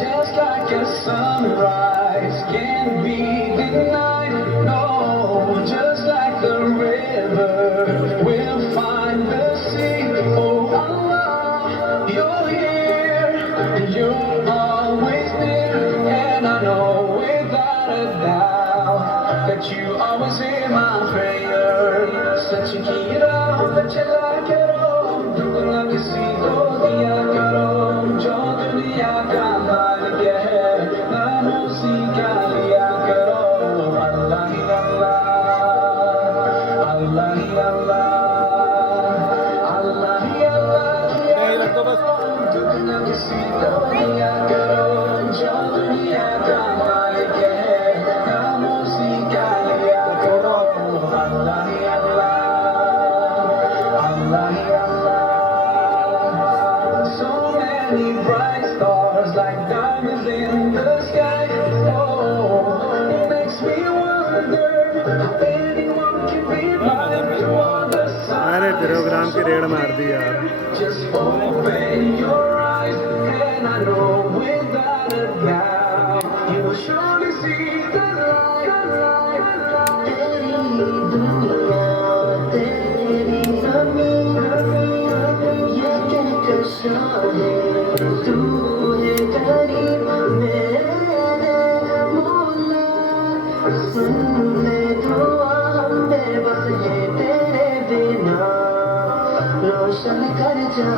Just like a sunrise can't be denied. No, just like the river will find the sea. Oh Allah, you're here, and you're always near. And I know without a doubt that you always hear my prayer. Sach ki raah chala karo, dukna kisi ko diya karo, jo duniya ka malik hai, naam usi ka liya karo. Allah hi Allah, Allah hi Allah, Allah hi Allah, dukna kisi ko diya karo, jo duniya ka malik hai, naam usi ka liya karo. Allah hi Allah, Allah hi Allah. So many bright stars like diamonds in the sky. Oh, it makes me wonder how anyone can be blind to all the अरे signs. Programme की red मार दी यार। Just open your eyes, and I know without a doubt you will surely see the light. तेरी दुनिया, तेरी ज़मीन, ये कहकर शाहे तू है करीब मेरे मौला। सुन ले दुआ में बस ये तेरे बिना रोशन कर जा।